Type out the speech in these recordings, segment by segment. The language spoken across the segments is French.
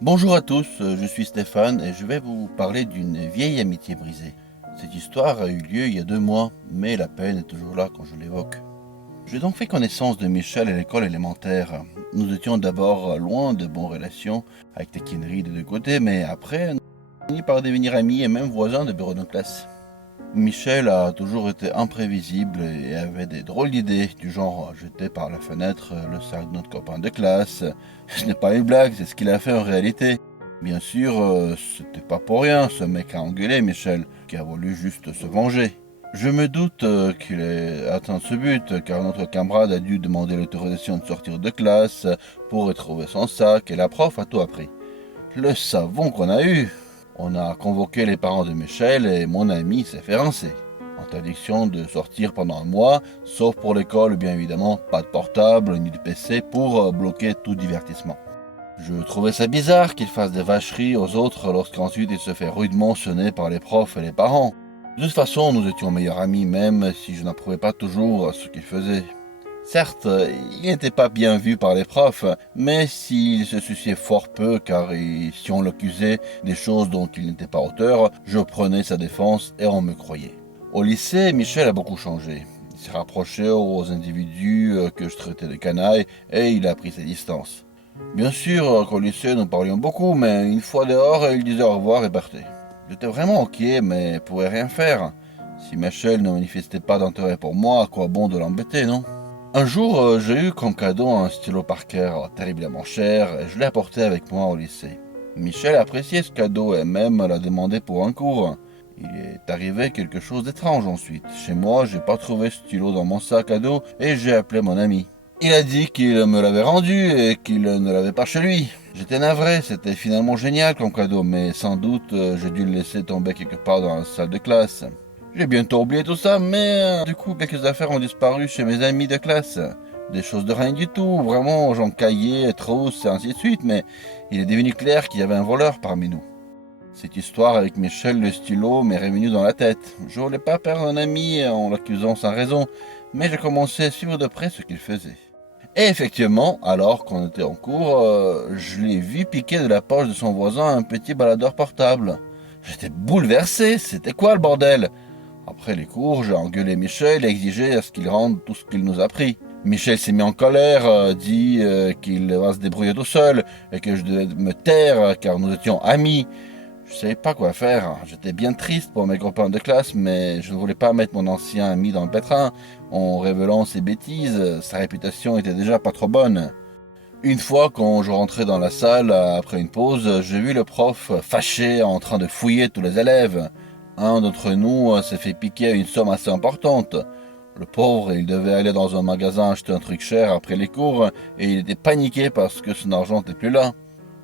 Bonjour à tous, je suis Stéphane et je vais vous parler d'une vieille amitié brisée. Cette histoire a eu lieu il y a 2 mois, mais la peine est toujours là quand je l'évoque. J'ai donc fait connaissance de Michel à l'école élémentaire. Nous étions d'abord loin de bonnes relations, avec des quineries des deux côtés, mais après, nous avons fini par devenir amis et même voisins de bureau de classe. Michel a toujours été imprévisible et avait des drôles d'idées, du genre jeter par la fenêtre le sac de notre copain de classe. Ce n'est pas une blague, c'est ce qu'il a fait en réalité. Bien sûr, c'était pas pour rien, ce mec a engueulé Michel, qui a voulu juste se venger. Je me doute qu'il ait atteint ce but, car notre camarade a dû demander l'autorisation de sortir de classe pour retrouver son sac et la prof a tout appris. Le savon qu'on a eu! On a convoqué les parents de Michel et mon ami s'est fait rincer. Interdiction de sortir pendant un mois, sauf pour l'école, bien évidemment, pas de portable ni de PC pour bloquer tout divertissement. Je trouvais ça bizarre qu'il fasse des vacheries aux autres lorsqu'ensuite il se fait rudement sonner par les profs et les parents. De toute façon, nous étions meilleurs amis même si je n'approuvais pas toujours ce qu'il faisait. Certes, il n'était pas bien vu par les profs, mais s'il se souciait fort peu car si on l'accusait des choses dont il n'était pas auteur, je prenais sa défense et on me croyait. Au lycée, Michel a beaucoup changé. Il s'est rapproché aux individus que je traitais de canailles et il a pris ses distances. Bien sûr qu'au lycée nous parlions beaucoup, mais une fois dehors, il disait au revoir et partait. J'étais vraiment ok, mais pouvais rien faire. Si Michel ne manifestait pas d'intérêt pour moi, à quoi bon de l'embêter, non? Un jour, j'ai eu comme cadeau un stylo Parker terriblement cher et je l'ai apporté avec moi au lycée. Michel appréciait ce cadeau et même l'a demandé pour un cours. Il est arrivé quelque chose d'étrange ensuite. Chez moi, j'ai pas trouvé ce stylo dans mon sac à dos et j'ai appelé mon ami. Il a dit qu'il me l'avait rendu et qu'il ne l'avait pas chez lui. J'étais navré, c'était finalement génial comme cadeau, mais sans doute j'ai dû le laisser tomber quelque part dans la salle de classe. J'ai bientôt oublié tout ça, mais du coup, quelques affaires ont disparu chez mes amis de classe. Des choses de rien du tout, vraiment, genre cahiers, trousses et ainsi de suite, mais il est devenu clair qu'il y avait un voleur parmi nous. Cette histoire avec Michel le stylo m'est revenue dans la tête. Je voulais pas perdre un ami en l'accusant sans raison, mais j'ai commencé à suivre de près ce qu'il faisait. Et effectivement, alors qu'on était en cours, je l'ai vu piquer de la poche de son voisin un petit baladeur portable. J'étais bouleversé, c'était quoi le bordel? Après les cours, j'ai engueulé Michel et exigé à ce qu'il rende tout ce qu'il nous a pris. Michel s'est mis en colère, dit qu'il va se débrouiller tout seul et que je devais me taire car nous étions amis. Je savais pas quoi faire. J'étais bien triste pour mes copains de classe, mais je ne voulais pas mettre mon ancien ami dans le pétrin en révélant ses bêtises. Sa réputation était déjà pas trop bonne. Une fois, quand je rentrais dans la salle après une pause, j'ai vu le prof fâché en train de fouiller tous les élèves. Un d'entre nous s'est fait piquer une somme assez importante. Le pauvre, il devait aller dans un magasin acheter un truc cher après les cours et il était paniqué parce que son argent n'était plus là.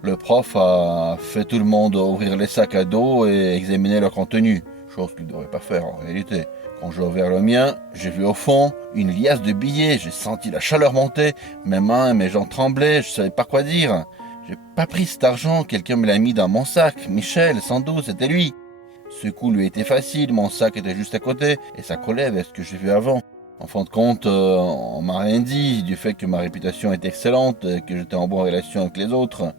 Le prof a fait tout le monde ouvrir les sacs à dos et examiner leur contenu, chose qu'il ne devrait pas faire en réalité. Quand j'ai ouvert le mien, j'ai vu au fond une liasse de billets, j'ai senti la chaleur monter, mes mains et mes jambes tremblaient, je savais pas quoi dire. J'ai pas pris cet argent, quelqu'un me l'a mis dans mon sac, Michel, sans doute, c'était lui. Ce coup lui était facile, mon sac était juste à côté et ça collait avec ce que j'ai vu avant. En fin de compte, on m'a rien dit du fait que ma réputation était excellente et que j'étais en bonne relation avec les autres.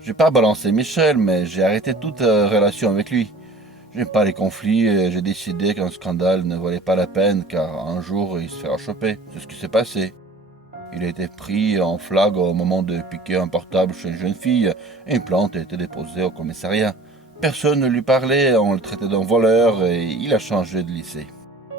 J'ai pas balancé Michel, mais j'ai arrêté toute relation avec lui. J'aime pas les conflits et j'ai décidé qu'un scandale ne valait pas la peine car un jour il se fera choper. C'est ce qui s'est passé. Il a été pris en flag au moment de piquer un portable chez une jeune fille et une plainte a été déposée au commissariat. Personne ne lui parlait, on le traitait d'un voleur et il a changé de lycée.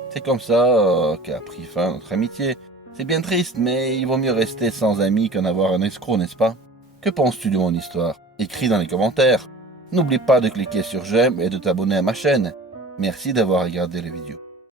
C'est comme ça qu'a pris fin notre amitié. C'est bien triste, mais il vaut mieux rester sans amis qu'en avoir un escroc, n'est-ce pas? Que penses-tu de mon histoire? Écris dans les commentaires. N'oublie pas de cliquer sur j'aime et de t'abonner à ma chaîne. Merci d'avoir regardé la vidéo.